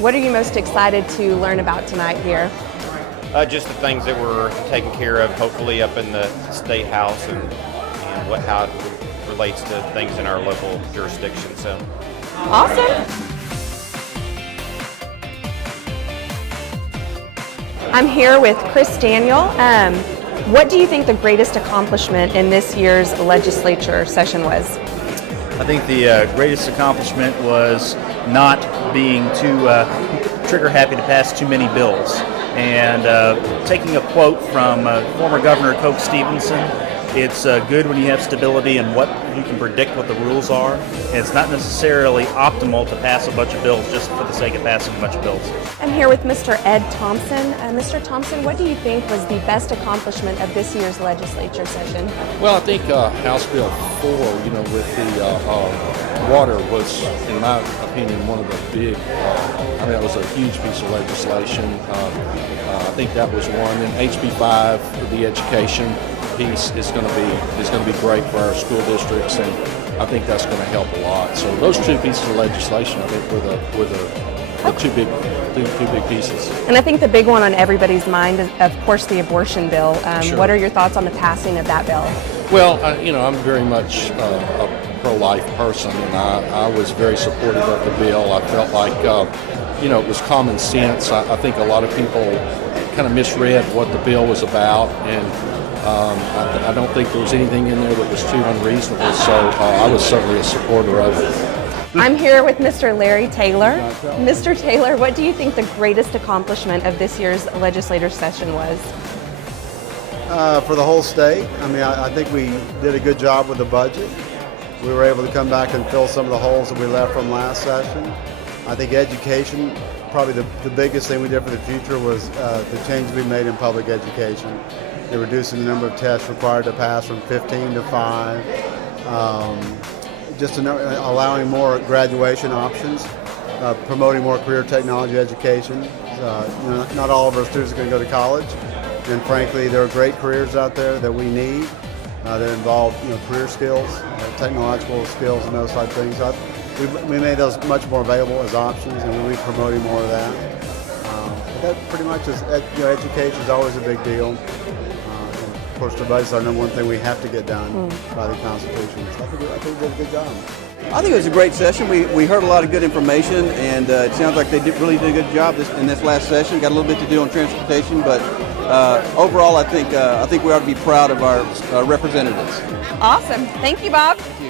What are you most excited to learn about tonight here? Just the things that we're taking care of, hopefully up in the State House, and how it relates to things in our local jurisdiction. So awesome. I'm here with Chris Daniel. What do you think the greatest accomplishment in this year's legislature session was? I think the greatest accomplishment was not being too trigger happy to pass too many bills. And taking a quote from former Governor Coke Stevenson, it's good when you have stability and what you can predict what the rules are. And it's not necessarily optimal to pass a bunch of bills just for the sake of passing a bunch of bills. I'm here with Mr. Ed Thompson. Mr. Thompson, what do you think was the best accomplishment of this year's legislature session? Well, I think House Bill 4, with the water was, in my opinion, one of the big, it was a huge piece of legislation. I think that was one. And HB 5 for the education piece is going to be great for our school districts, and I think that's going to help a lot. So those two pieces of legislation, I think, were the two big pieces. And I think the big one on everybody's mind is, of course, the abortion bill. Sure. What are your thoughts on the passing of that bill? Well, I'm very much a pro-life person, and I was very supportive of the bill. I felt like, it was common sense. I think a lot of people kind of misread what the bill was about, and I don't think there was anything in there that was too unreasonable, so I was certainly a supporter of it. I'm here with Mr. Larry Taylor. Mr. Taylor, what do you think the greatest accomplishment of this year's legislature session was? For the whole state, I think we did a good job with the budget. We were able to come back and fill some of the holes that we left from last session. I think education, probably the biggest thing we did for the future was the changes we made in public education. They're reducing the number of tests required to pass from 15 to 5. Allowing more graduation options, promoting more career technology education. Not all of our students are going to go to college, and frankly, there are great careers out there that we need that involve career skills, technological skills, and those type of things. So we made those much more available as options, and we'll be promoting more of that. But that pretty much is, education is always a big deal. Of course, the budget's our number one thing we have to get done by the Constitution. So I think we did a good job. I think it was a great session. We heard a lot of good information, and it sounds like they really did a good job in this last session. Got a little bit to do on transportation, but overall, I think we ought to be proud of our representatives. Awesome. Thank you, Bob. Thank you.